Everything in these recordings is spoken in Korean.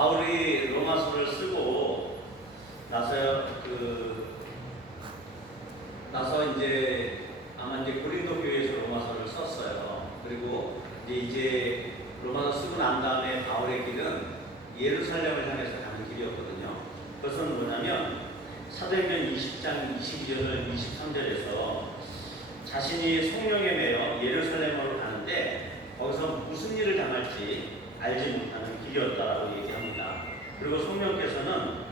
바울이 로마서를 쓰고 나서 이제 아마 이제 고린도 교회에서 로마서를 썼어요. 그리고 이제 로마서 쓰고 난 다음에 바울의 길은 예루살렘을 향해서 가는 길이었거든요. 그것은 뭐냐면 사도행전 20장 22절 23절에서 자신이 성령에 매여 예루살렘으로 가는데 거기서 무슨 일을 당할지 알지 못하는 길이었다라고 얘기합니다. 그리고 성령께서는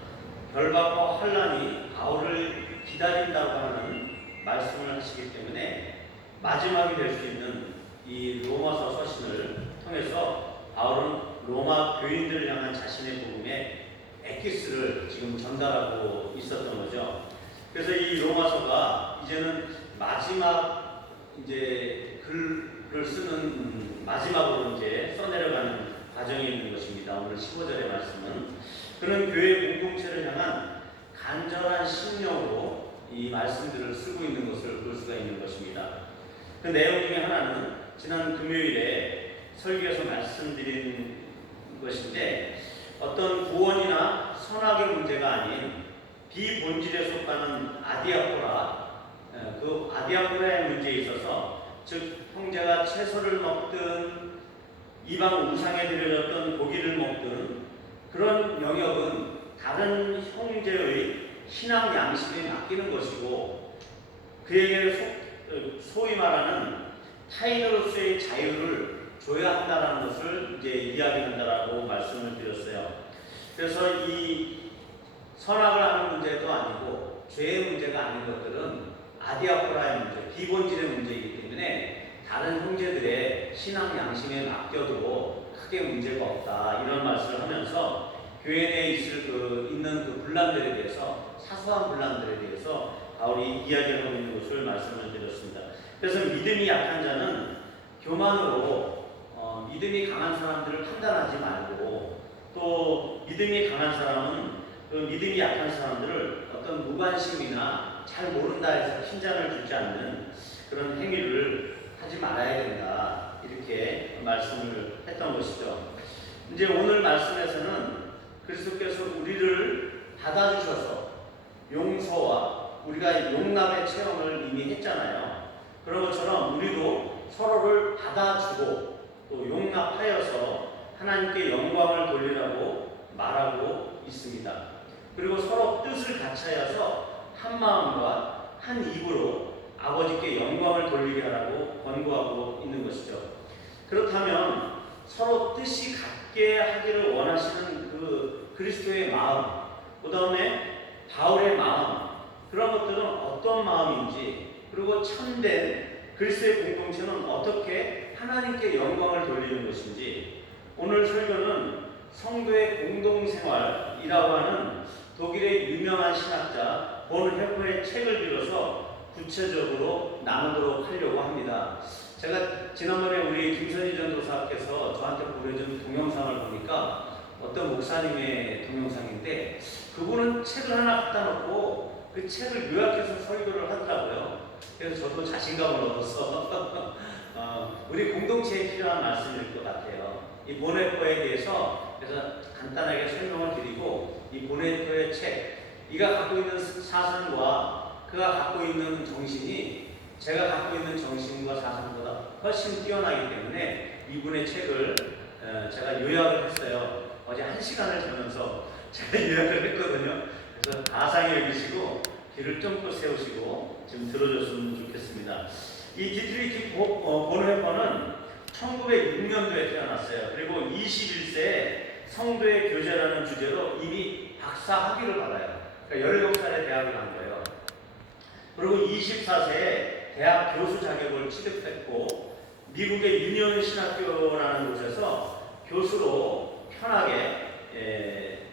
결박과 환란이 바울을 기다린다고 하는 말씀을 하시기 때문에 마지막이 될 수 있는 이 로마서 서신을 통해서 바울은 로마 교인들을 향한 자신의 복음의 엑기스를 지금 전달하고 있었던 거죠. 그래서 이 로마서가 이제는 마지막 이제 글을 쓰는 마지막으로 이제 써내려가는 과정에 있는 것입니다. 오늘 15절의 말씀은 그는 교회 공동체를 향한 간절한 심령으로 이 말씀들을 쓰고 있는 것을 볼 수가 있는 것입니다. 그 내용 중에 하나는 지난 금요일에 설교에서 말씀드린 것인데 어떤 구원이나 선악의 문제가 아닌 비본질에 속하는 아디아포라, 그 아디아포라의 문제에 있어서 즉 형제가 채소를 먹든 이방 우상에 드려졌던 고기를 먹든 그런 영역은 다른 형제의 신앙 양식에 맡기는 것이고 그에게 소위 말하는 타인으로서의 자유를 줘야 한다는 것을 이제 이야기한다라고 말씀을 드렸어요. 그래서 이 선악을 하는 문제도 아니고 죄의 문제가 아닌 것들은 아디아포라의 문제, 비본질의 문제이기 때문에 다른 형제들의 신앙 양심에 맡겨도 크게 문제가 없다 이런 말씀을 하면서 교회 내에 있는 그 분란들에 대해서 사소한 분란들에 대해서 바울이 이야기를 하고 있는 것을 말씀을 드렸습니다. 그래서 믿음이 약한 자는 교만으로 믿음이 강한 사람들을 판단하지 말고 또 믿음이 강한 사람은 그 믿음이 약한 사람들을 어떤 무관심이나 잘 모른다 해서 핀잔을 주지 않는 그런 행위를 하지 말아야 된다 이렇게 말씀을 했던 것이죠. 이제 오늘 말씀에서는 그리스도께서 우리를 받아주셔서 용서와 우리가 용납의 체험을 이미 했잖아요. 그런 것처럼 우리도 서로를 받아주고 또 용납하여서 하나님께 영광을 돌리라고 말하고 있습니다. 그리고 서로 뜻을 같이하여서 한 마음과 한 입으로 아버지께 영광을 돌리게 하라고 권고하고 있는 것이죠. 그렇다면 서로 뜻이 같게 하기를 원하시는 그 그리스도의 마음, 그 다음에 바울의 마음, 그런 것들은 어떤 마음인지, 그리고 참된 그리스도의 공동체는 어떻게 하나님께 영광을 돌리는 것인지, 오늘 설교는 성도의 공동생활이라고 하는 독일의 유명한 신학자 본헤퍼의 책을 빌어서 구체적으로 나누도록 하려고 합니다. 제가 지난번에 우리 김선희 전도사께서 저한테 보내준 동영상을 보니까 어떤 목사님의 동영상인데 그분은 책을 하나 갖다 놓고 그 책을 요약해서 설교를 하더라고요. 그래서 저도 자신감을 얻어서 우리 공동체에 필요한 말씀일 것 같아요. 이 보네토에 대해서 그래서 간단하게 설명을 드리고 이 보네토의 책, 이가 갖고 있는 사상과 그가 갖고 있는 정신이 제가 갖고 있는 정신과 사상보다 훨씬 뛰어나기 때문에 이분의 책을 제가 요약을 했어요. 어제 1시간을 자면서 제가 요약을 했거든요. 그래서 가상히 여기시고 귀를 쫑긋 세우시고 좀 들어줬으면 좋겠습니다. 이 디트리히 본헤퍼는 1906년도에 태어났어요. 그리고 21세에 성도의 교제라는 주제로 이미 박사 학위를 받아요. 그러니까 17살에 대학을 간 거예요. 그리고 24세에 대학 교수 자격을 취득했고 미국의 유니온 신학교라는 곳에서 교수로 편하게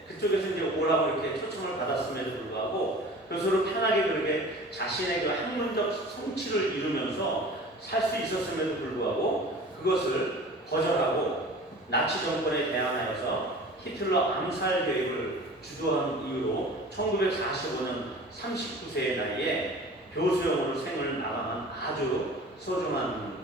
그쪽에서 이제 오라고 이렇게 초청을 받았음에도 불구하고 교수로 편하게 그렇게 자신의 그 학문적 성취를 이루면서 살 수 있었음에도 불구하고 그것을 거절하고 나치 정권에 대항하여서 히틀러 암살 계획을 주도한 이유로 1945년 39세의 나이에 교수형으로 생을 마감한 아주 소중한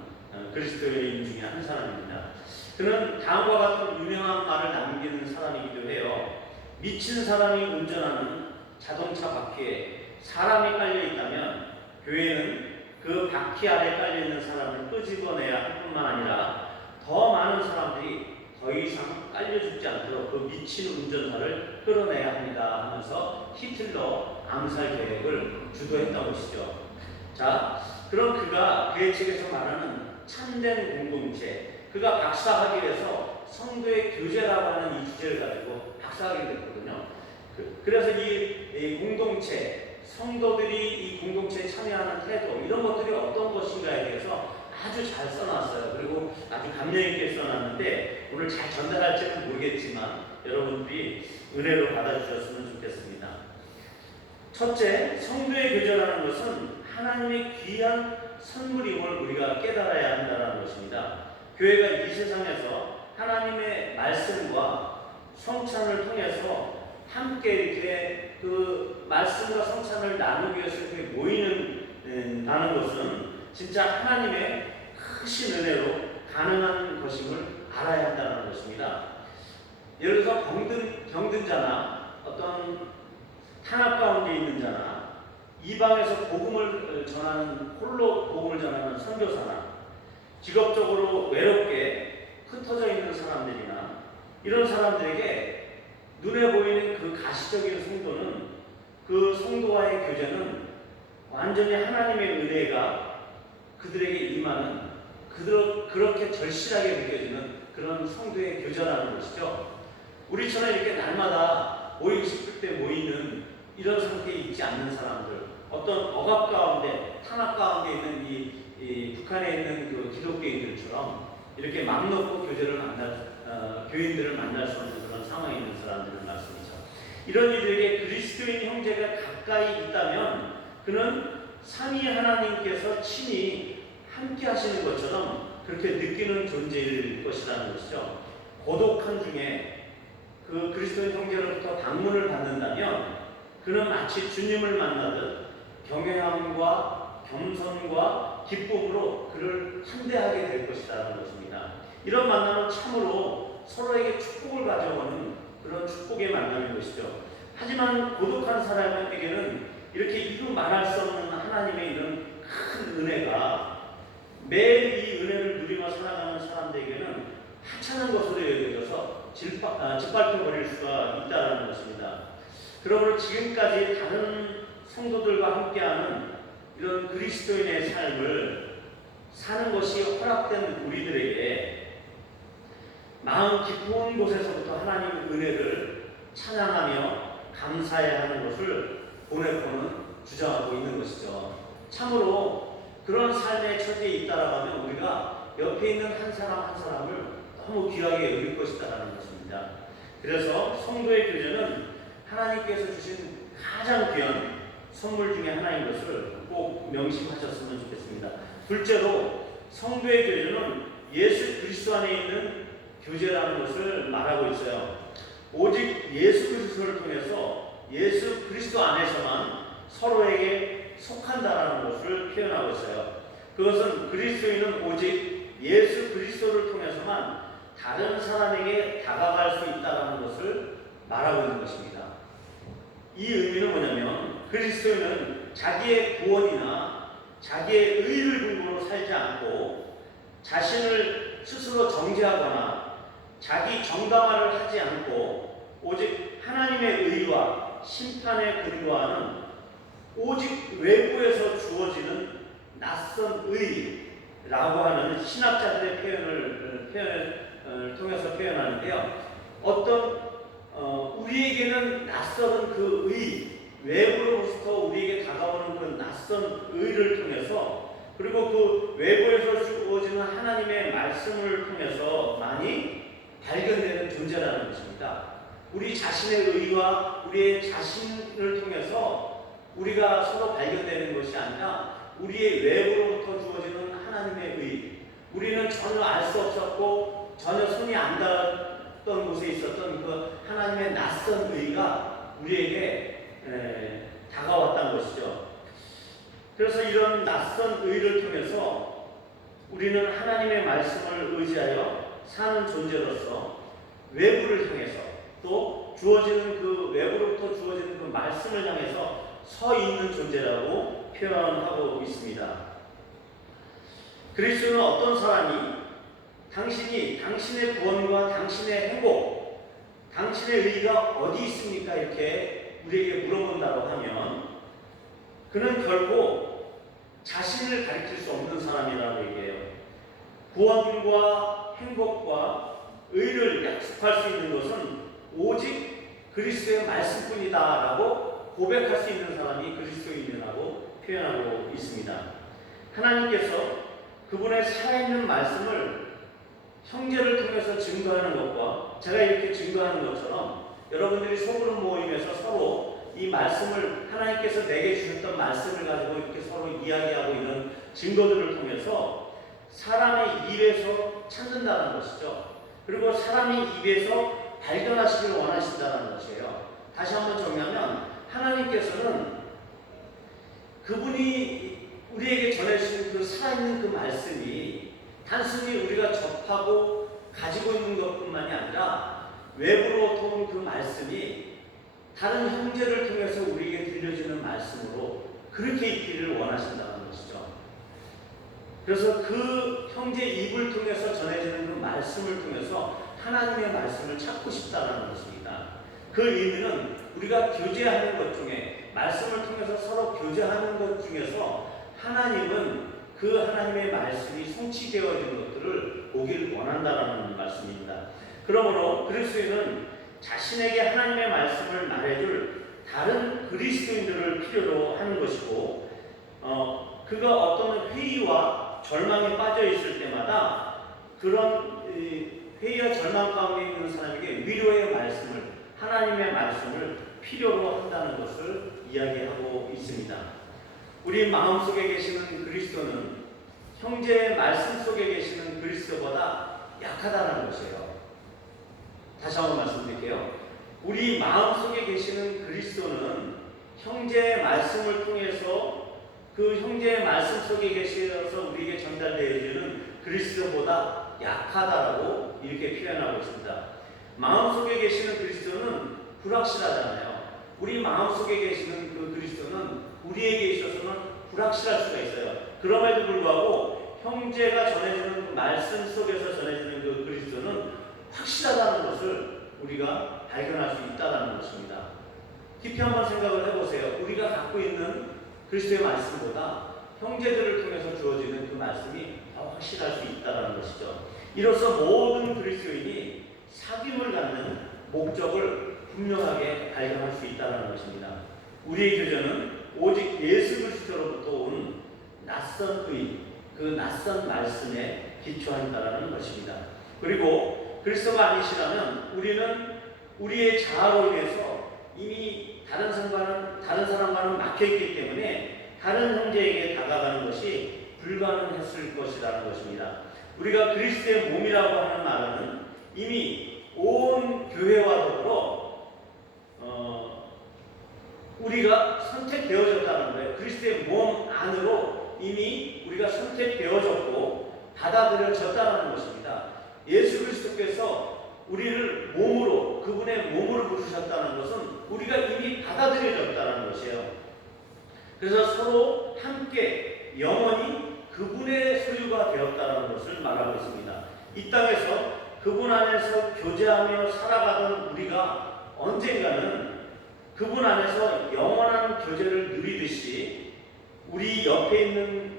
그리스도인인 중에 한 사람입니다. 그는 다음과 같은 유명한 말을 남기는 사람이기도 해요. 미친 사람이 운전하는 자동차 바퀴에 사람이 깔려 있다면 교회는 그 바퀴 아래 깔려 있는 사람을 끄집어내야 할 뿐만 아니라 더 많은 사람들이 더 이상 깔려 죽지 않도록 그 미친 운전사를 끌어내야 합니다 하면서 히틀러 암살 계획을 주도했던 것이죠. 자, 그럼 그가 그의 책에서 말하는 참된 공동체, 그가 박사하기 위해서 성도의 교제라고 하는 이 주제를 가지고 박사하게 됐거든요. 그래서 이 공동체, 성도들이 이 공동체에 참여하는 태도, 이런 것들이 어떤 것인가에 대해서 아주 잘 써놨어요. 그리고 아주 감명 있게 써놨는데 오늘 잘 전달할지는 모르겠지만 여러분들이 은혜로 받아주셨으면 좋겠습니다. 첫째, 성도의 교제라는 것은 하나님의 귀한 선물임을 우리가 깨달아야 한다는 것입니다. 교회가 이 세상에서 하나님의 말씀과 성찬을 통해서 함께 이렇게 그 말씀과 성찬을 나누기 위해서 이렇게 모이는 것은 진짜 하나님의 크신 은혜로 가능한 것임을 알아야 한다는 것입니다. 예를 들어서 병든 자나 어떤 탄압 가운데 있는 자나 이방에서 복음을 전하는 홀로 복음을 전하는 선교사나 직업적으로 외롭게 흩어져 있는 사람들이나 이런 사람들에게 눈에 보이는 그 가시적인 성도는 그 성도와의 교제는 완전히 하나님의 은혜가 그들에게 임하는 그렇게 절실하게 느껴지는 그런 성도의 교제라는 것이죠. 우리처럼 이렇게 날마다 모이고 싶을 때 모이는 이런 상태에 있지 않는 사람들, 어떤 억압 가운데 탄압 가운데 있는 이 북한에 있는 그 기독교인들처럼 이렇게 맘 놓고 교인들을 만날 수 없는 그런 상황에 있는 사람들을 말씀이죠. 이런 이들에게 그리스도인 형제가 가까이 있다면 그는 삼위 하나님께서 친히 함께 하시는 것처럼 그렇게 느끼는 존재일 것이라는 것이죠. 고독한 중에 그 그리스도인 형제로부터 방문을 받는다면 그는 마치 주님을 만나듯 경외함과 겸손과 기쁨으로 그를 환대하게 될 것이라는 것입니다. 이런 만남은 참으로 서로에게 축복을 가져오는 그런 축복의 만남인 것이죠. 하지만 고독한 사람에게는 이렇게 이루 말할 수 없는 하나님의 이런 큰 은혜가 매일 이 은혜를 누리며 살아가는 사람들에게는 하찮은 것으로 여겨져서 짓밟혀버릴 수가 있다는 것입니다. 그러므로 지금까지 다른 성도들과 함께하는 이런 그리스도인의 삶을 사는 것이 허락된 우리들에게 마음 깊은 곳에서부터 하나님의 은혜를 찬양하며 감사해야 하는 것을 보내포는 주장하고 있는 것이죠. 참으로 그런 삶의 처지에 있다라고 하면 우리가 옆에 있는 한 사람 한 사람을 너무 귀하게 여길 것이다라는 것입니다. 그래서 성도의 교제는 하나님께서 주신 가장 귀한 선물 중에 하나인 것을 꼭 명심하셨으면 좋겠습니다. 둘째로 성도의 교제는 예수 그리스도 안에 있는 교제라는 것을 말하고 있어요. 오직 예수 그리스도를 통해서 예수 그리스도 안에서만 서로에게 속한다라는 것을 표현하고 있어요. 그것은 그리스도인은 오직 예수 그리스도를 통해서만 다른 사람에게 다가갈 수 있다는 것을 말하고 있는 것입니다. 이 의미는 뭐냐면 그리스도인은 자기의 구원이나 자기의 의를 근거로 살지 않고 자신을 스스로 정죄하거나 자기 정당화를 하지 않고 오직 하나님의 의와 심판에 근거하는 오직 외부에서 주어지는 낯선 의라고 하는 신학자들의 표현을 통해서 표현하는데요. 어떤 우리에게는 낯선 그 의, 외부로부터 우리에게 다가오는 그 낯선 의를 통해서 그리고 그 외부에서 주어지는 하나님의 말씀을 통해서 많이 발견되는 존재라는 것입니다. 우리 자신의 의와 우리의 자신을 통해서 우리가 서로 발견되는 것이 아니라 우리의 외부로부터 주어지는 하나님의 의, 우리는 전혀 알 수 없었고 전혀 손이 안 닿았던 곳에 있었던 그 하나님의 낯선 의가 우리에게 다가왔다는 것이죠. 그래서 이런 낯선 의를 통해서 우리는 하나님의 말씀을 의지하여 사는 존재로서 외부를 향해서 또 주어지는 그 외부로부터 주어지는 그 말씀을 향해서 서 있는 존재라고 표현하고 있습니다. 그리스도는 어떤 사람이 당신이 당신의 구원과 당신의 행복, 당신의 의의가 어디 있습니까? 이렇게 우리에게 물어본다고 하면 그는 결국 자신을 가리킬 수 없는 사람이라고 얘기해요. 구원과 행복과 의를 약속할 수 있는 것은 오직 그리스도의 말씀뿐이다라고 고백할 수 있는 사람이 그리스도인이라고 표현하고 있습니다. 하나님께서 그분의 살아있는 말씀을 형제를 통해서 증거하는 것과 제가 이렇게 증거하는 것처럼 여러분들이 소그룹 모임에서 서로 이 말씀을 하나님께서 내게 주셨던 말씀을 가지고 이렇게 서로 이야기하고 있는 증거들을 통해서 사람의 입에서 찾는다는 것이죠. 그리고 사람의 입에서 발견하시기를 원하신다는 것이에요. 다시 한번 정리하면 하나님께서는 그분이 우리에게 전해주신 그 살아있는 그 말씀이 단순히 우리가 접하고 가지고 있는 것뿐만이 아니라 외부로부터 온 그 말씀이 다른 형제를 통해서 우리에게 들려주는 말씀으로 그렇게 있기를 원하신다는 것이죠. 그래서 그 형제 입을 통해서 전해지는 그 말씀을 통해서 하나님의 말씀을 찾고 싶다는 것입니다. 그 의미는 우리가 교제하는 것 중에 말씀을 통해서 서로 교제하는 것 중에서 하나님은 그 하나님의 말씀이 성취되어진 것들을 보기를 원한다는 말씀입니다. 그러므로 그리스도인은 자신에게 하나님의 말씀을 말해줄 다른 그리스도인들을 필요로 하는 것이고 그가 어떤 회의와 절망에 빠져 있을 때마다 그런 회의와 절망 가운데 있는 사람에게 위로의 말씀을 하나님의 말씀을 필요로 한다는 것을 이야기하고 있습니다. 우리 마음속에 계시는 그리스도는 형제의 말씀 속에 계시는 그리스도보다 약하다는 것이에요. 다시 한번 말씀드릴게요. 우리 마음속에 계시는 그리스도는 형제의 말씀을 통해서 그 형제의 말씀 속에 계셔서 우리에게 전달되어지는 그리스도보다 약하다라고 이렇게 표현하고 있습니다. 마음속에 계시는 그리스도는 불확실하잖아요. 우리 마음속에 계시는 그 그리스도는 우리에게 있어서는 불확실할 수가 있어요. 그럼에도 불구하고 형제가 전해주는 그 말씀 속에서 전해지는 그 그리스도는 확실하다는 것을 우리가 발견할 수 있다는 것입니다. 깊이 한번 생각을 해보세요. 우리가 갖고 있는 그리스도의 말씀보다 형제들을 통해서 주어지는 그 말씀이 더 확실할 수 있다는 것이죠. 이로써 모든 그리스도인이 사귐을 갖는 목적을 분명하게 발견할 수 있다는 것입니다. 우리의 교제는 오직 예수 그리스도로부터 온 낯선 의, 그 낯선 말씀에 기초한다는 것입니다. 그리고 그리스도가 아니시라면 우리는 우리의 자아로 인해서 이미 다른 사람과는 막혀있기 때문에 다른 형제에게 다가가는 것이 불가능했을 것이라는 것입니다. 우리가 그리스도의 몸이라고 하는 말은 이미 온 교회와 더불어 우리가 선택되어졌다는 거예요. 그리스도의 몸 안으로 이미 우리가 선택되어졌고 받아들여졌다는 것입니다. 예수 그리스도께서 우리를 몸으로 그분의 몸으로 부르셨다는 것은 우리가 이미 받아들여졌다는 것이에요. 그래서 서로 함께 영원히 그분의 소유가 되었다는 것을 말하고 있습니다. 이 땅에서 그분 안에서 교제하며 살아가던 우리가 언젠가는 그분 안에서 영원한 교제를 누리듯이 우리 옆에 있는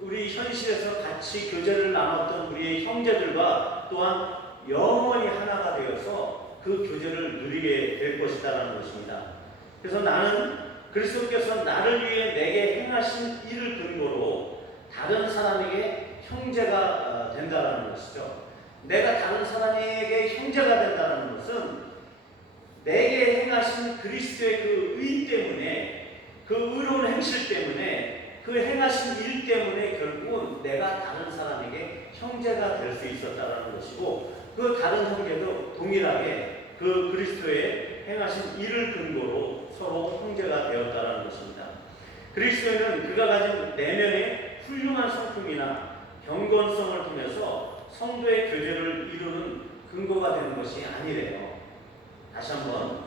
우리 현실에서 같이 교제를 나눴던 우리의 형제들과 또한 영원히 하나가 되어서 그 교제를 누리게 될 것이다라는 것입니다. 그래서 나는 그리스도께서 나를 위해 내게 행하신 일을 근거로 다른 사람에게 형제가 된다는 것이죠. 내가 다른 사람에게 형제가 된다는 것은 내게 행하신 그리스도의 그 의 때문에 그 의로운 행실 때문에 그 행하신 일 때문에 결국은 내가 다른 사람에게 형제가 될 수 있었다는 것이고 그 다른 형제도 동일하게 그 그리스도의 행하신 일을 근거로 서로 형제가 되었다는 것입니다. 그리스도인은 그가 가진 내면의 훌륭한 성품이나 경건성을 통해서 성도의 교제를 이루는 근거가 되는 것이 아니래요. 다시 한번,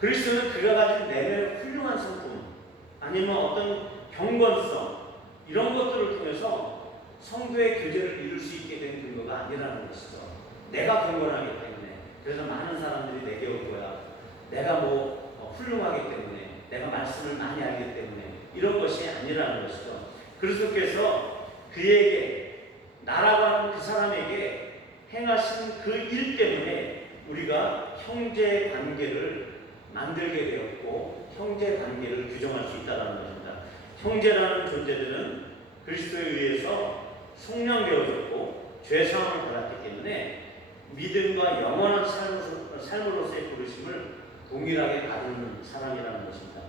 그리스도는 그가 가진 내면의 훌륭한 성품 아니면 어떤 경건성 이런 것들을 통해서 성도의 교제를 이룰 수 있게 된 근거가 아니라는 것이죠. 내가 경건하기 때문에, 그래서 많은 사람들이 내게 올 거야. 내가 훌륭하기 때문에, 내가 말씀을 많이 알기 때문에, 이런 것이 아니라는 것이죠. 그리스도께서 그에게, 나라고 하는 그 사람에게 행하신 그 일 때문에 우리가 형제 관계를 만들게 되었고 형제 관계를 규정할 수 있다는 것입니다. 형제라는 존재들은 그리스도에 의해서 속량되어졌고 죄사함을 받았기 때문에 믿음과 영원한 삶으로서의 부르심을 동일하게 받은 사람이라는 것입니다.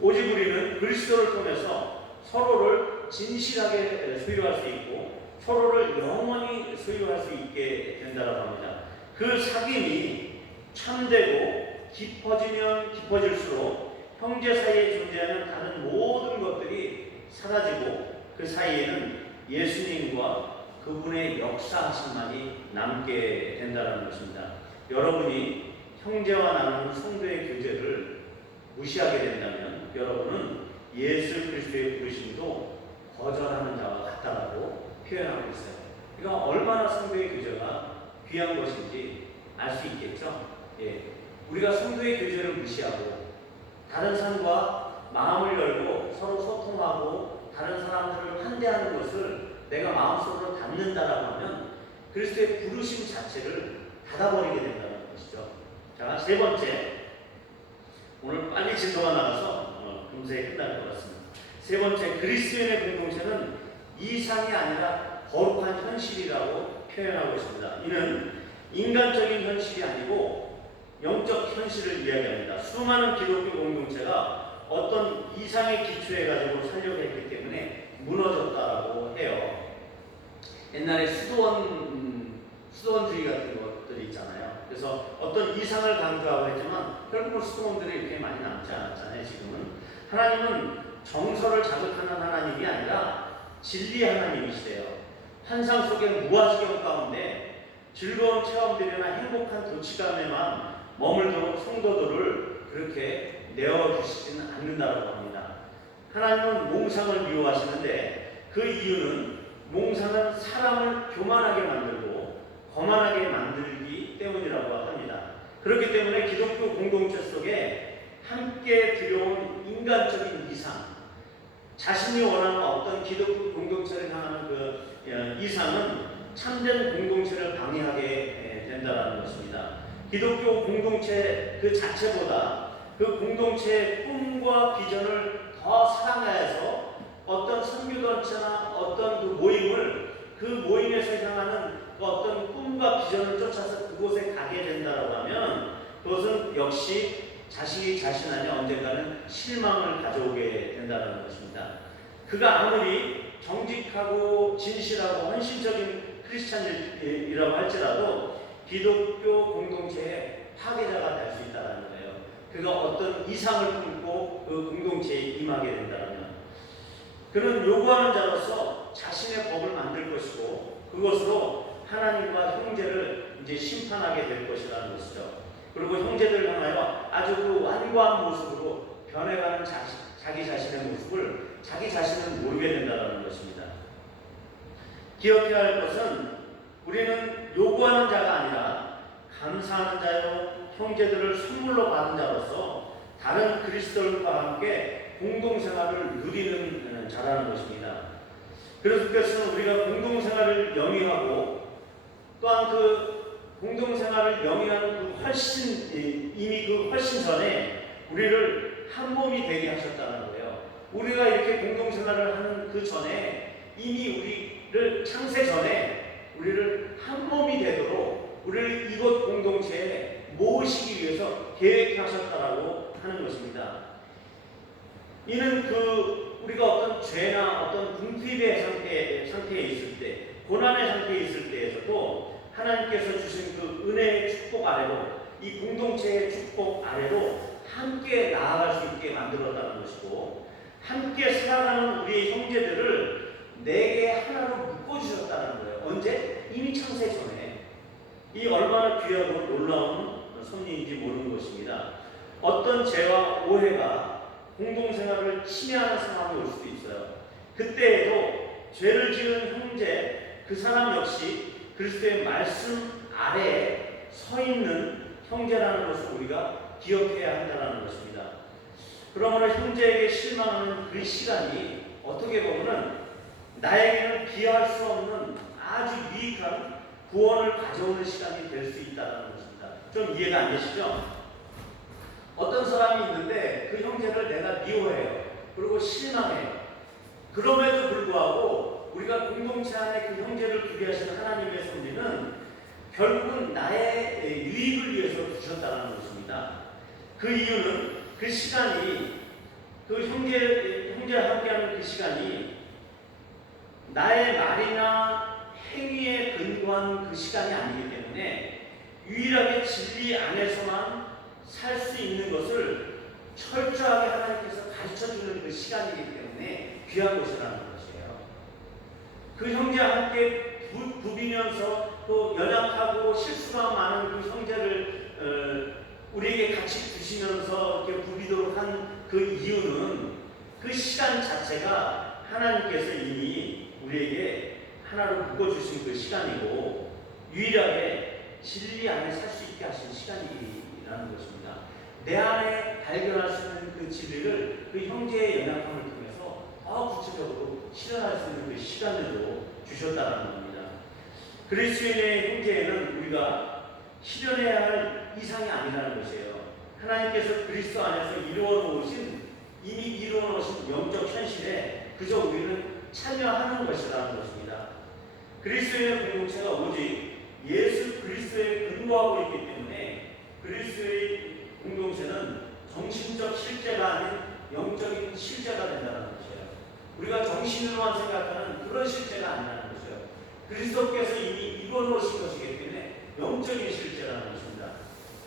오직 우리는 그리스도를 통해서 서로를 진실하게 소유할 수 있고 서로를 영원히 소유할 수 있게 된다고 합니다. 그 사귐이 참되고 깊어지면 깊어질수록 형제 사이에 존재하는 다른 모든 것들이 사라지고 그 사이에는 예수님과 그분의 역사하심만이 남게 된다는 것입니다. 여러분이 형제와 나누는 성도의 교제를 무시하게 된다면 여러분은 예수 그리스도의 부르심도 거절하는 자와 같다라고 표현하고 있어요. 그러니까 얼마나 성도의 교제가 귀한 것인지 알 수 있겠죠. 우리가 성도의 교제를 무시하고 다른 사람과 마음을 열고 서로 소통하고 다른 사람들을 환대하는 것을 내가 마음속으로 담는다라고 하면 그리스도의 부르심 자체를 닫아버리게 된다는 것이죠. 자, 세 번째, 오늘 빨리 진도가 나가서 금세 끝날 것 같습니다. 세 번째, 그리스도인의 공동체는 이상이 아니라 거룩한 현실이라고 표현하고 있습니다. 이는 인간적인 현실이 아니고 영적 현실을 이야기합니다. 수많은 기독교 공동체가 어떤 이상의 기초에 가지고 살려고 했기 때문에 무너졌다라고 해요. 옛날에 수도원주의 같은 것들이 있잖아요. 그래서 어떤 이상을 강조하고 했지만 결국은 수도원들이 이렇게 많이 남지 않았잖아요. 지금은 하나님은 정서를 자극하는 하나님이 아니라 진리 하나님이시대요. 환상 속의 무아지경 가운데 즐거운 체험들이나 행복한 도취감에만 머물도록 성도들을 그렇게 내어주시지는 않는다고 합니다. 하나님은 몽상을 미워하시는데 그 이유는 몽상은 사람을 교만하게 만들고 거만하게 만들기 때문이라고 합니다. 그렇기 때문에 기독교 공동체 속에 함께 들여온 인간적인 이상, 자신이 원하는 어떤 기독교 공동체를 향하는 그 이상은 참된 공동체를 방해하게 된다는 것입니다. 기독교 공동체 그 자체보다 그 공동체의 꿈과 비전을 더 사랑해서 어떤 선교단체나 어떤 그 모임을 그 모임에서 향하는 그 어떤 꿈과 비전을 쫓아서 그곳에 가게 된다고 하면 그것은 역시 자신 안에 언젠가는 실망을 가져오게 된다는 것입니다. 그가 아무리 정직하고 진실하고 헌신적인 크리스찬이라고 할지라도 기독교 공동체의 파괴자가 될 수 있다는 거예요. 그가 어떤 이상을 품고 그 공동체에 임하게 된다면 그는 요구하는 자로서 자신의 법을 만들 것이고 그것으로 하나님과 형제를 이제 심판하게 될 것이라는 것이죠. 그리고 형제들을 향하여 아주 그 완고한 모습으로 변해가는 자기 자신의 모습을 자기 자신은 모르게 된다는 것입니다. 기억해야 할 것은 우리는 요구하는 자가 아니라 감사하는 자요 형제들을 선물로 받은 자로서 다른 그리스도인과 함께 공동생활을 누리는 자라는 것입니다. 그래서 그것은 우리가 공동생활을 영위하고 또한 그 공동생활을 영위하는 그 이미 그 훨씬 전에 우리를 한 몸이 되게 하셨다는 거예요. 우리가 이렇게 공동생활을 하는 그 전에 이미 우리를 창세 전에 우리를 한 몸이 되도록 우리를 이곳 공동체에 모으시기 위해서 계획하셨다라고 하는 것입니다. 이는 우리가 어떤 죄나 어떤 궁핍의 상태에 있을 때, 고난의 상태에 있을 때에서도 하나님께서 주신 그 은혜의 축복 아래로, 이 공동체의 축복 아래로 함께 나아갈 수 있게 만들었다는 것이고, 함께 살아가는 우리의 형제들을 내게 하나로 묶어주셨다는 거예요. 언제? 이미 창세 전에 이 얼마나 귀하고 놀라운 섭리인지 모르는 것입니다. 어떤 죄와 오해가 공동생활을 침해하는 상황이 올 수도 있어요. 그때에도 죄를 지은 형제 그 사람 역시 그리스도의 말씀 아래에 서 있는 형제라는 것을 우리가 기억해야 한다는 것입니다. 그러므로 형제에게 실망하는 그 시간이 어떻게 보면 나에게는 비할 수 없는 아주 유익한 구원을 가져오는 시간이 될 수 있다는 것입니다. 좀 이해가 안 되시죠? 어떤 사람이 있는데 그 형제를 내가 미워해요. 그리고 실망해요. 그럼에도 불구하고 우리가 공동체 안에 그 형제를 두게 하신 하나님의 섭리는 결국은 나의 유익을 위해서 주셨다는 것입니다. 그 이유는 그 시간이 그 형제와 함께하는 그 시간이 나의 말이나 행위에 근거한 그 시간이 아니기 때문에 유일하게 진리 안에서만 살 수 있는 것을 철저하게 하나님께서 가르쳐주는 그 시간이기 때문에 귀한 것이라는 것이에요. 그 형제와 함께 부비면서 또 연약하고 실수가 많은 그 형제를 우리에게 같이 두시면서 이렇게 부비도록 한 그 이유는 그 시간 자체가 하나님께서 이미 우리에게 하나로 묶어주신 그 시간이고 유일하게 진리 안에 살 수 있게 하신 시간이라는 것입니다. 내 안에 발견할 수 있는 그 진리를 그 형제의 연약함을 통해서 구체적으로 실현할 수 있는 그 시간을 주셨다는 겁니다. 그리스도인의 형제에는 우리가 실현해야 할 이상이 아니라는 것이에요. 하나님께서 그리스도 안에서 이미 이루어 놓으신 영적 현실에 그저 우리는 참여하는 것이라는 것입니다. 그리스도인의 공동체가 오직 예수 그리스도에 근거하고 있기 때문에 그리스도의 공동체는 정신적 실제가 아닌 영적인 실제가 된다는 것이에요. 우리가 정신으로만 생각하는 그런 실제가 아니라는 것이에요. 그리스도께서 이미 이루어놓으신 것이기 때문에 영적인 실제라는 것입니다.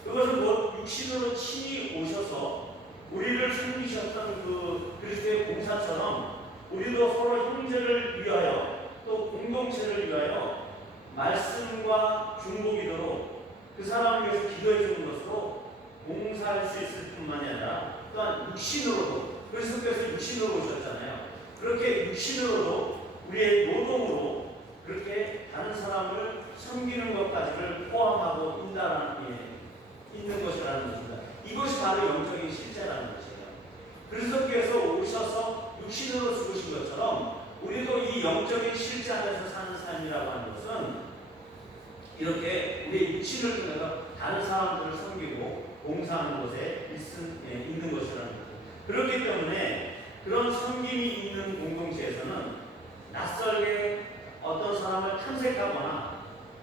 그것은 육신으로 친히 오셔서 우리를 섬기셨던 그 그리스도의 공사처럼 우리도 서로 형제를 위하여 또 공동체를 위하여 말씀과 중보기도로 그 사람을 위해서 기도해 주는 것으로 봉사할 수 있을 뿐만이 아니라 또한 육신으로도 그리스도께서 육신으로 오셨잖아요. 그렇게 육신으로도 우리의 노동으로 그렇게 다른 사람을 섬기는 것까지를 포함하고 있는 것이라는 것입니다. 이것이 바로 영적인 실제라는 것이에요. 그리스도께서 오셔서 육신으로 죽으신 것처럼 우리도 이 영적인 실제 안에서 사는 삶이라고 하는 것은 이렇게 우리의 육신을 통해서 다른 사람들을 섬기고 봉사하는 곳에 있는 것이라는 거죠. 그렇기 때문에 그런 섬김이 있는 공동체에서는 낯설게 어떤 사람을 탐색하거나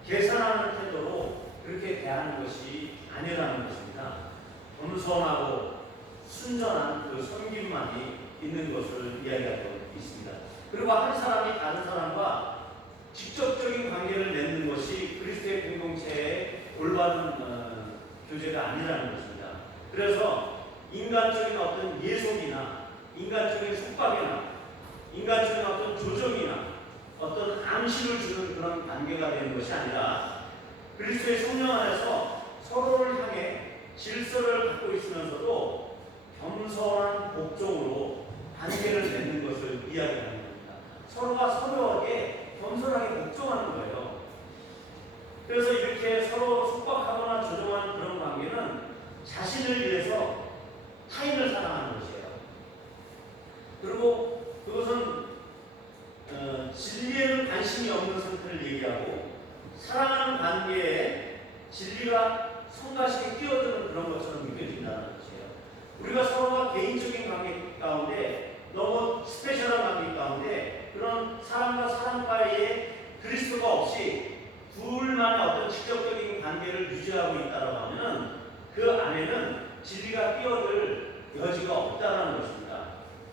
계산하는 태도로 그렇게 대하는 것이 아니라는 것입니다. 겸손하고 순전한 그 섬김만이 있는 것을 이야기하고 있습니다. 그리고 한 사람이 다른 사람과 직접적인 관계를 맺는 것이 그리스도의 공동체의 올바른 교제가 아니라는 것입니다. 그래서 인간적인 어떤 예속이나 인간적인 속박이나 인간적인 어떤 조정이나 어떤 암시를 주는 그런 관계가 되는 것이 아니라 그리스도의 성령 안에서 서로를 향해 질서를 갖고 있으면서도 겸손한 복종으로 관계를 맺는 것을 이야기하는 겁니다. 서로가 서로에게 겸손하게 복종하는 거예요. 그래서 이렇게 서로 속박하거나 조종하는 그런 관계는 자신을 위해서 타인을 사랑하는 것이에요. 그리고 그것은 진리에는 관심이 없는 상태를 얘기하고 사랑하는 관계에 진리가 성가시게 끼어드는 그런 것처럼 느껴진다는 것이에요. 우리가 서로가 개인적인 관계 가운데 너무 스페셜한 관계 가운데 그런 사람과 사람과의 그리스도가 없이 둘만의 어떤 직접적인 관계를 유지하고 있다고 하면 그 안에는 진리가 끼어들 여지가 없다는 것입니다.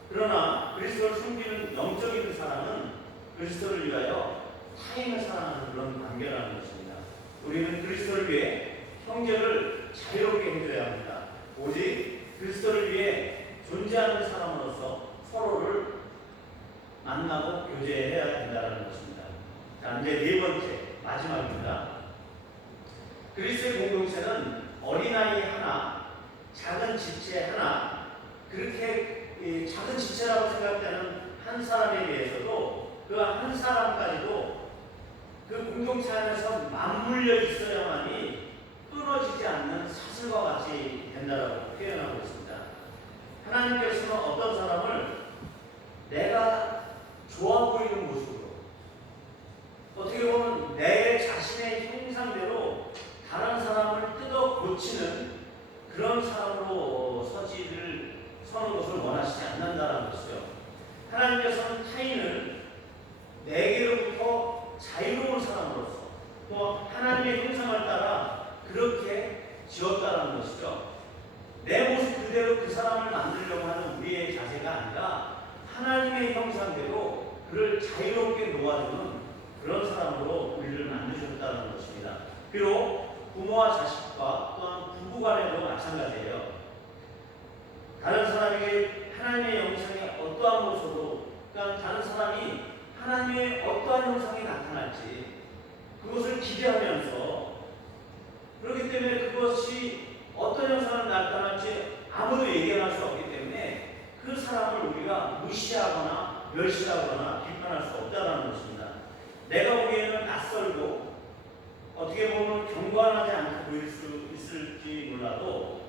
그러나 그리스도를 숨기는 영적인 사랑은 그리스도를 위하여 타인을 사랑하는 그런 관계라는 것입니다. 우리는 그리스도를 위해 형제를 자유롭게 해줘야 합니다. 오직 그리스도를 위해 존재하는 사람으로서 서로를 만나고 교제해야 된다는 것입니다. 자, 이제 네 번째 마지막입니다. 그리스도의 공동체는 어린아이 하나, 작은 지체 하나, 그렇게 작은 지체라고 생각되는 한 사람에 대해서도 그 한 사람까지도 그 공동체 안에서 맞물려 있어야만이 끊어지지 않는 사슬과 같이 된다라고 표현하고 있습니다. 하나님께서는 어떤 사람을 내가 좋아 보이는 모습으로, 어떻게 보면 내 자신의 형상대로 다른 사람을 뜯어 고치는 그런 사람으로 서는 것을 원하시지 않는다는 것이죠. 하나님께서는 타인을 내게로부터 자유로운 사람으로서 또 하나님의 형상을 따라 그렇게 지었다는 것이죠. 내 모습 그대로 그 사람을 만들려고 하는 우리의 자세가 아니라 하나님의 형상대로 그를 자유롭게 놓아주는 그런 사람으로 우리를 만드셨다는 것입니다. 비록 부모와 자식과 또한 부부간에도 마찬가지예요. 다른 사람에게 하나님의 형상의 어떠한 모습으로, 그러니까 다른 사람이 하나님의 어떠한 형상이 나타날지 그것을 기대하면서, 그렇기 때문에 그것이 어떤 형상을 나타날지 아무도 예견할 수 없기 때문에 그 사람을 우리가 무시하거나 멸시하거나 비판할 수 없다는 것입니다. 내가 보기에는 낯설고 어떻게 보면 경건하지 않게 보일 수 있을지 몰라도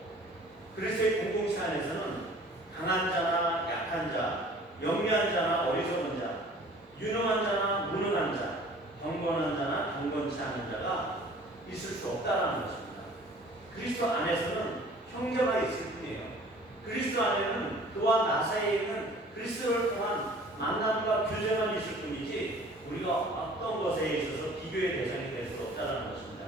그리스도의 공동체 안에서는 강한 자나 약한 자, 영리한 자나 어리석은 자, 유능한 자나 무능한 자, 경건한 자나 경건치 않은 자가 있을 수 없다는 것입니다. 그리스도 안에서는 형제가 있을 뿐이에요. 그리스도 안에는 그와 나 사이에는 그리스도를 통한 만남과 교제만 있을 뿐이지 우리가 어떤 것에 있어서 비교의 대상이 될 수 없다는 것입니다.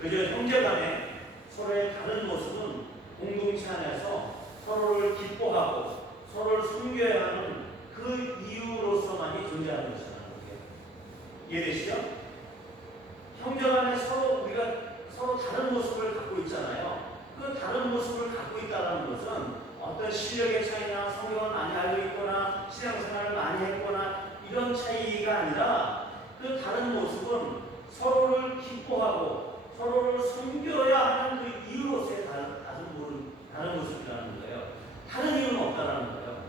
그저 형제 간에 서로의 다른 모습은 공동체 안에서 서로를 기뻐하고 서로를 섬겨야 하는 그 이유로서만이 존재하는 것이라는 거예요. 이해되시죠? 형제 간에 우리가 서로 다른 모습을 갖고 있잖아요. 그 다른 모습을 갖고 있다는 것은 어떤 실력의 차이나 성경을 많이 알고 있거나 신앙생활을 많이 했거나 이런 차이가 아니라 그 다른 모습은 서로를 기뻐하고 서로를 섬겨야 하는 그 이유로서의 다른 모습이라는 거예요. 다른 이유는 없다라는 거예요.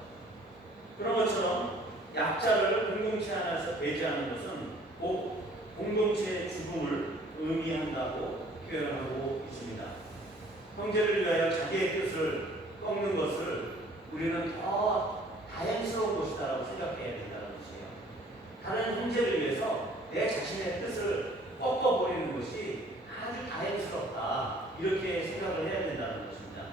그런 것처럼 약자를 공동체 안에서 배제하는 것은 곧 공동체의 죽음을 의미한다고 표현하고 있습니다. 형제를 위하여 자기의 뜻을 꺾는 것을 우리는 더 다행스러운 것이다라고 생각해야 된다는 것이에요. 다른 형제를 위해서 내 자신의 뜻을 꺾어버리는 것이 아주 다행스럽다, 이렇게 생각을 해야 된다는 것입니다.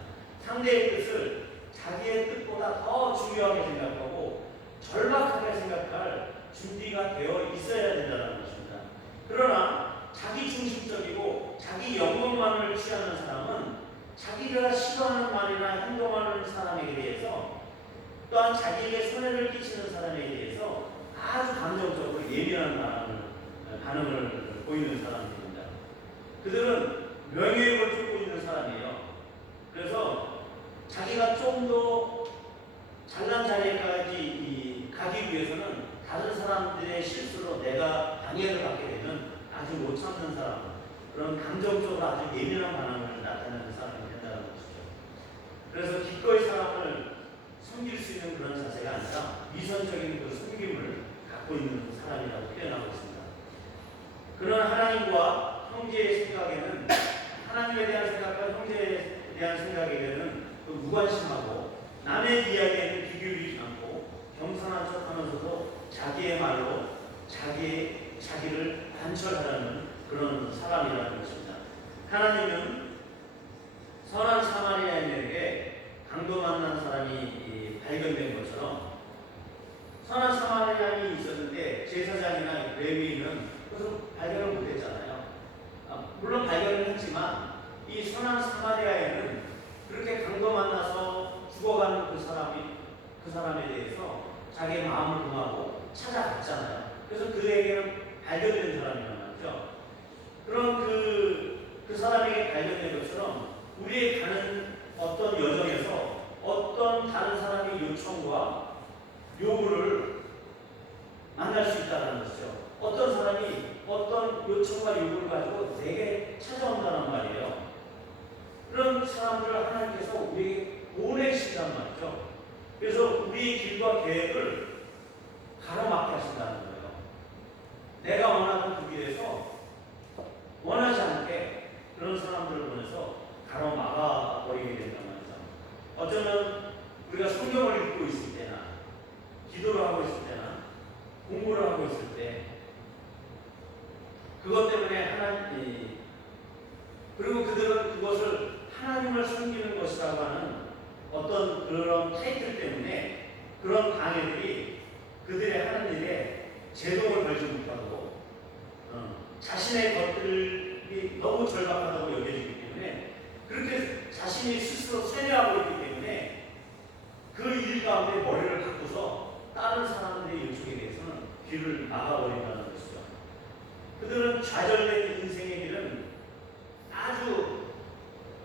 상대의 뜻을 자기의 뜻보다 더 중요하게 생각하고 절박하게 생각할 준비가 되어 있어야 된다는 것입니다. 그러나 자기 중심적이고 자기 영광만을 취하는 사람은 자기가 싫어하는 말이나 행동하는 사람에 대해서, 또한 자기에게 손해를 끼치는 사람에 대해서 아주 감정적으로 예민한 반응을 보이는 사람들입니다. 그들은 명예욕을 쫓고 있는 사람이에요. 그래서 자기가 좀 더 잘난 자리에까지 가기 위해서는 다른 사람들의 실수로 내가 방해를 받게 되면 아주 못 참는 사람, 그런 감정적으로 아주 예민한 반응을 나타내는 사람이 된다는 것이죠. 그래서 기꺼이 사람을 섬길 수 있는 그런 자세가 아니라 위선적인 그 섬김을 갖고 있는 사람이라고 표현하고 있습니다. 그런 하나님과 형제의 생각에는, 하나님에 대한 생각과 형제에 대한 생각에는 무관심하고 남의 이야기에는 귀 기울이지 않고 겸손한 척하면서도 자기의 말로 자기를 관철하려는 그런 사람이라는 것입니다. 하나님은 선한 사마리아인에게 강도 만난 사람이 발견된 것처럼 선한 사마리아인이 있었는데 제사장이나 레위인은 그것을 발견을 못했잖아요. 물론 발견을 했지만 이 선한 사마리아인은 그렇게 강도 만나서 죽어가는 그 사람에 대해서 자기의 마음을 동하고 찾아갔잖아요. 그래서 그에게는 발견된 사람이란 말이죠. 그런 그 사람에게 발견된 것처럼 우리의 가는 어떤 여정에서 어떤 다른 사람의 요청과 요구를 만날 수 있다는 것이죠. 어떤 사람이 어떤 요청과 요구를 가지고 내게 찾아온다는 말이에요. 그런 사람들을 하나님께서 우리에게 보내신단 말이죠. 그래서 우리의 길과 계획을 가로막게 하신다는 거예요. 내가 원하는 그 길에서 원하지 않게 그런 사람들을 보내서 가로막아 버리게 된단 말이죠. 어쩌면 우리가 성경을 읽고 있을 때나 기도를 하고 있을 때나 공부를 하고 있을 때 그것 때문에 하나님, 그리고 그들은 그것을 하나님을 섬기는 것이라고 하는 어떤 그런 타이틀 때문에 그런 방해들이 그들의 하는 일에 제동을 걸지 못하고 자신의 것들이 너무 절박하다고 여겨지기 때문에 그렇게 자신이 스스로 세뇌하고 있기 때문에 그 일 가운데 머리를 갖고서 다른 사람들의 요청에 대해서는 귀를 막아버린다는 것이죠. 그들은 좌절된 인생의 길은 아주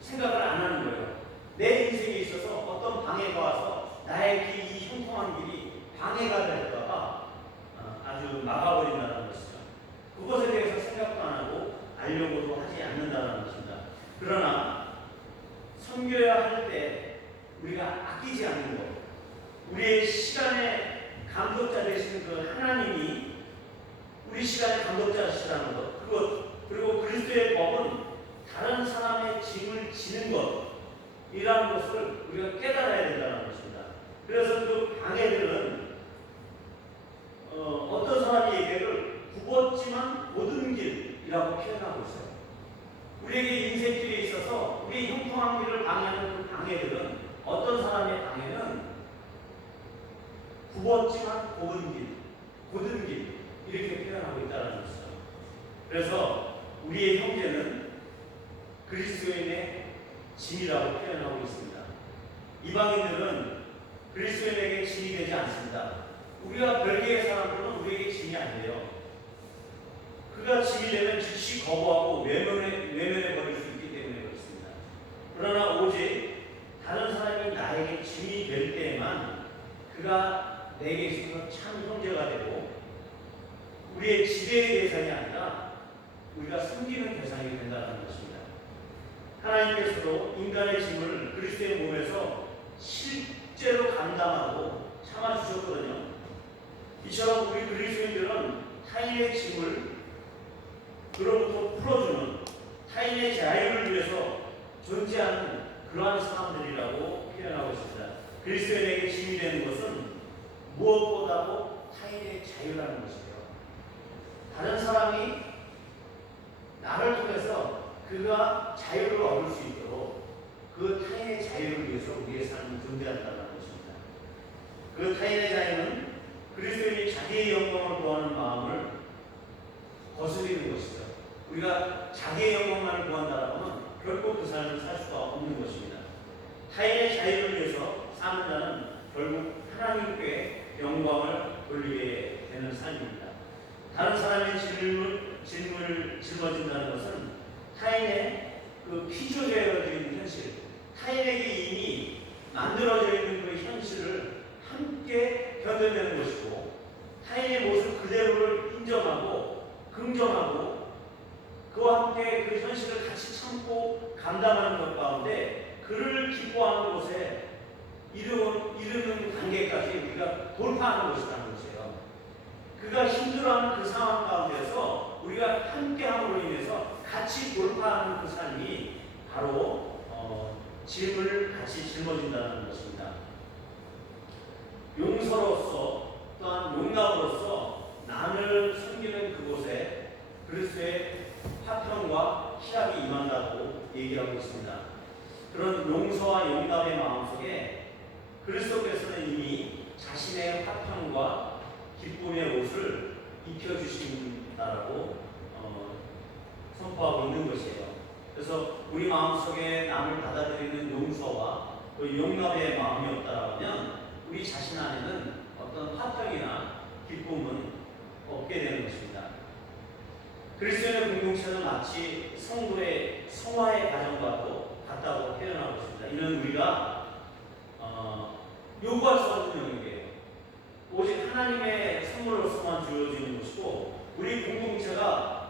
생각을 안 하는 거예요. 내 인생에 있어서 어떤 방해가 와서 나의 길이, 이 형통한 길이 방해가 될까봐 아주 막아버린다는 것이죠. 그것에 대해서 생각도 안 하고 알려고도 하지 않는다는 것입니다. 그러나 섬겨야 할 때 우리가 아끼지 않는 것, 우리의 시간의 감독자 되시는 그 하나님이 우리 시간의 감독자시라는 것, 그것, 그리고 그리스도의 법은 다른 사람의 짐을 지는 것이라는 것을 우리가 깨달아야 된다는 것입니다. 그래서 그 방해들은 어떤 사람이 얘기를 굽었지만 고든 길이라고 표현하고 있어요. 우리에게 인생길에 있어서 우리의 형통한 길을 방해하는 그 방해들은 어떤 사람의 방해는 굽었지만 고든 길 이렇게 표현하고 있다는 것이죠. 그래서 우리의 형제는 그리스도인의 짐이라고 표현하고 있습니다. 이방인들은 그리스도인에게 짐이 되지 않습니다. 우리가 별개의 사람들은 우리에게 짐이 아니에요. 그가 짐이 되면 즉시 거부하고 외면해 버릴 수 있기 때문에 그렇습니다. 그러나 오직 다른 사람이 나에게 짐이 될 때에만 그가 내게 있어서 참 형제가 되고 우리의 지배의 대상이 아니라 우리가 섬기는 대상이 된다는 것입니다. 하나님께서도 인간의 짐을 그리스도의 몸에서 실제로 감당하고 참아주셨거든요. 이처럼 우리 그리스도인들은 타인의 짐을 그로부터 풀어주는 타인의 자유를 위해서 존재하는 그러한 사람들이라고 표현하고 있습니다. 그리스도인에게 짐이 되는 것은 무엇보다도 타인의 자유라는 것이에요. 다른 사람이 나를 통해서 그가 자유를 얻을 수 있도록 그 타인의 자유를 위해서 우리의 삶을 존재한다는 것입니다. 그 타인의 자유는 그리스도인이 자기의 영광을 구하는 마음을 거스리는 것이죠. 우리가 자기의 영광만을 구한다라면 결국 그 삶을 살 수가 없는 것입니다. 타인의 자유를 위해서 사는 자는 결국 하나님께 영광을 돌리게 되는 삶입니다. 다른 사람의 짐을 짊어진다는 것은 타인의 그 피조되어져 있는 현실, 타인에게 이미 만들어져 있는 그 현실을 함께 견뎌내는 것이고 타인의 모습 그대로를 인정하고 긍정하고 그와 함께 그 현실을 같이 참고 감당하는 것 가운데 그를 기뻐하는 곳에 이르는 단계까지 우리가 돌파하는 것이라는 것이에요. 그가 힘들어하는 그 상황 가운데서 우리가 함께함으로 인해서 같이 돌파하는 그 삶이 바로 짐을 같이 짊어진다는 것입니다. 용서로서 또한 용납으로서 남을 섬기는 그곳에 그리스도의 화평과 희락이 임한다고 얘기하고 있습니다. 그런 용서와 용납의 마음속에 그리스도께서는 이미 자신의 화평과 기쁨의 옷을 입혀주신다라고 선포하고 있는 것이에요. 그래서 우리 마음속에 남을 받아들이는 용서와 그 용납의 마음이 없다라면 우리 자신 안에는 어떤 화평이나 기쁨은 없게 되는 것입니다. 그리스도인의 공동체는 마치 성도의 성화의 과정과도 같다고 표현하고 있습니다. 이는 우리가 요구할 수 없는 영역이에요. 오직 하나님의 선물로서만 주어지는 것이고 우리 공동체가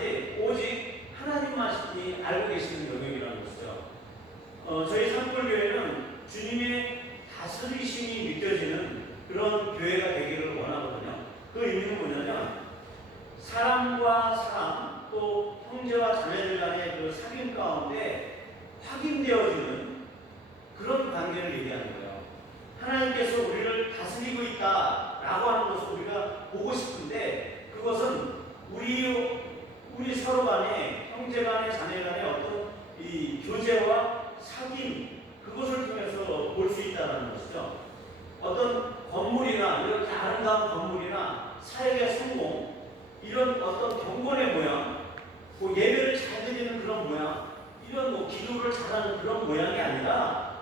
아는지 오직 하나님만이 알고 계시는 영역이라는 것이죠. 저희 산골교회는 주님의 다스리심이 느껴지는 그런 교회가 되기를 원하거든요. 그 의미는 뭐냐면 사람과 사람 또 형제와 자매들 간의 그 사귐 가운데 확인되어지는 그런 관계를 얘기하는 거예요. 하나님께서 우리를 다스리고 있다라고 하는 것을 우리가 보고 싶은데 그것은 우리 서로 간에 형제 간에 자매 간에 어떤 이 교제와 사귐 그것을 통해서 볼 수 있다는 것이죠. 어떤 건물이나 이렇게 아름다운 건물이나 사역의 성공 이런 어떤 경건의 모양 뭐 예배를 잘 드리는 그런 모양 이런 뭐 기도를 잘하는 그런 모양이 아니라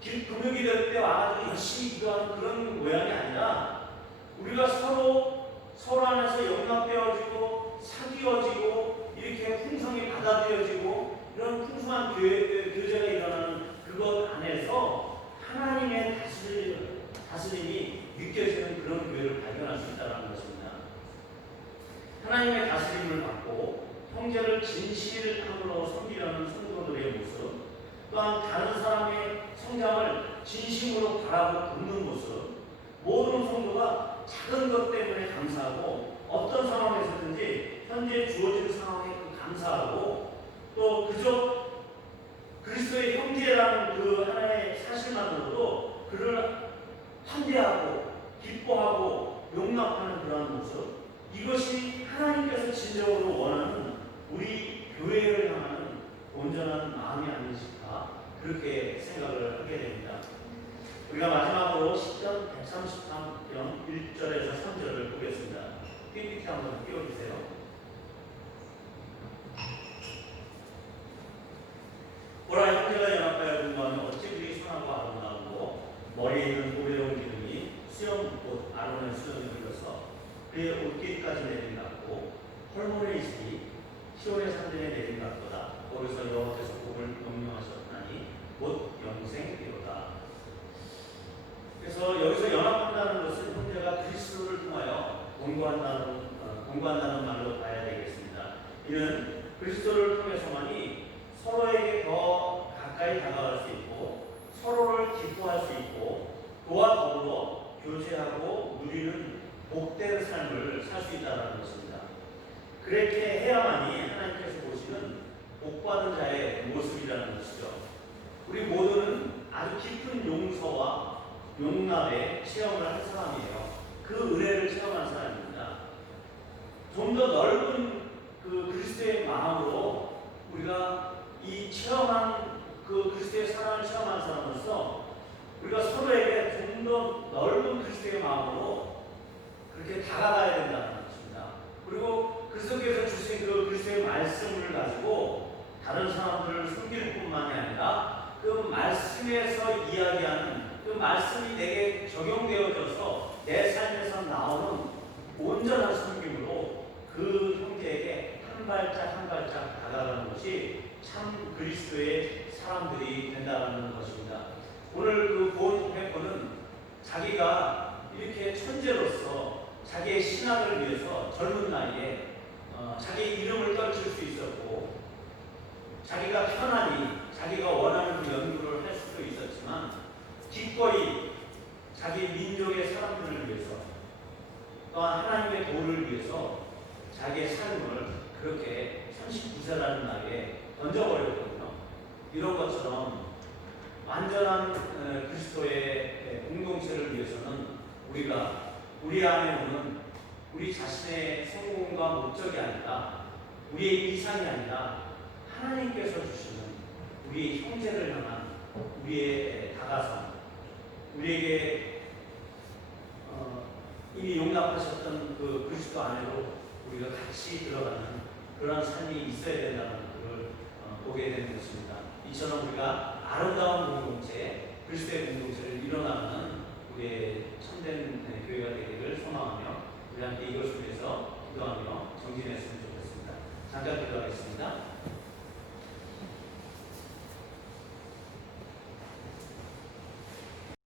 금요기도 때 와가지고 열심히 기도하는 그런 모양이 아니라 우리가 서로 안에서 용납되어지고 사귀어지고 이렇게 풍성히 받아들여지고 이런 풍성한 교제가 일어나는 그것 안에서 하나님의 다스림이 느껴지는 그런 교회를 발견할 수 있다는 것입니다. 하나님의 다스림을 받고 형제를 진실함으로 섬기려는 성도들의 모습 또한 다른 사람의 성장을 진심으로 바라고 돕는 모습 모든 성도가 작은 것 때문에 감사하고 어떤 상황에서든지 현재 주어진 상황에 감사하고 또 그저 그리스도의 형제라는 그 하나의 사실만으로도 그를 환대하고 기뻐하고 용납하는 그러한 모습 이것이 하나님께서 진정으로 원하는 우리 교회를 향하는 온전한 마음이 아니실까 그렇게 생각을 하게 됩니다. 우리가 마지막으로 10편 133편 1절에서 3절을 보겠습니다. PPT 한번 띄워주세요. 보라 형제가 연합하여 공부하면 어찌 그리 선하고 아름다우고 머리에 있는 고배로운 기름이 수염꽃 아론의 수염에 흘러서 그의 옷깃까지 내림같고 헐몬의 이슬이 시온의 산들에 내림같도다. 거기서 여호와께서 복을 명령하셨나니 곧 영생이로다. 그래서 여기서 연합한다는 것은 형제가 그리스도를 통하여 공부한다는 말로 봐야 되겠습니다. 이는 그리스도를 통해서만이 서로에게 더 가까이 다가갈 수 있고 서로를 기뻐할 수 있고 그와 더불어 교제하고 누리는 복된 삶을 살 수 있다는 것입니다. 그렇게 해야만이 하나님께서 보시는 복받은 자의 모습이라는 것이죠. 우리 모두는 아주 깊은 용서와 용납의 체험을 한 사람이에요. 그 은혜를 체험한 사람입니다. 좀 더 넓은 그 그리스도의 마음으로 우리가 이 체험한 그 그리스도의 사랑을 체험한 사람으로서 우리가 서로에게 좀 더 넓은 그리스도의 마음으로 그렇게 다가가야 된다는 것입니다. 그리고 그리스도께서 주신 그 그리스도의 말씀을 가지고 다른 사람들을 섬길 뿐만이 아니라 그 말씀에서 이야기하는 그 말씀이 내게 적용되어져서 내 삶에서 나오는 온전한 섬김으로 그 형제에게 한 발짝 한 발짝 다가가는 것이 참 그리스도의 사람들이 된다는 것입니다. 오늘 그 본 회포는 자기가 이렇게 천재로서 자기의 신학을 위해서 젊은 나이에 자기 이름을 떨칠 수 있었고 자기가 편안히 자기가 원하는 그 연구를 할 수도 있었지만 기꺼이 자기 민족의 사람들을 위해서 또한 하나님의 도를 위해서 자기의 삶을 그렇게 39세라는 나이에 던져버렸거든요. 이런 것처럼 완전한 그리스도의 공동체를 위해서는 우리 안에 오는 우리 자신의 성공과 목적이 아니라 우리의 이상이 아니라 하나님께서 주시는 우리 형제를 향한 우리의 다가선 우리에게 이미 용납하셨던 그 그리스도 안으로 우리가 같이 들어가는 그런 삶이 있어야 된다는 것을 보게 되는 것입니다. 이처럼 우리가 아름다운 공동체, 그리스도의 공동체를 이뤄나가는 우리의 참된 교회가 되기를 소망하며 우리 함께 이것을 위해서 기도하며 정진했으면 좋겠습니다. 잠깐 기도하겠습니다.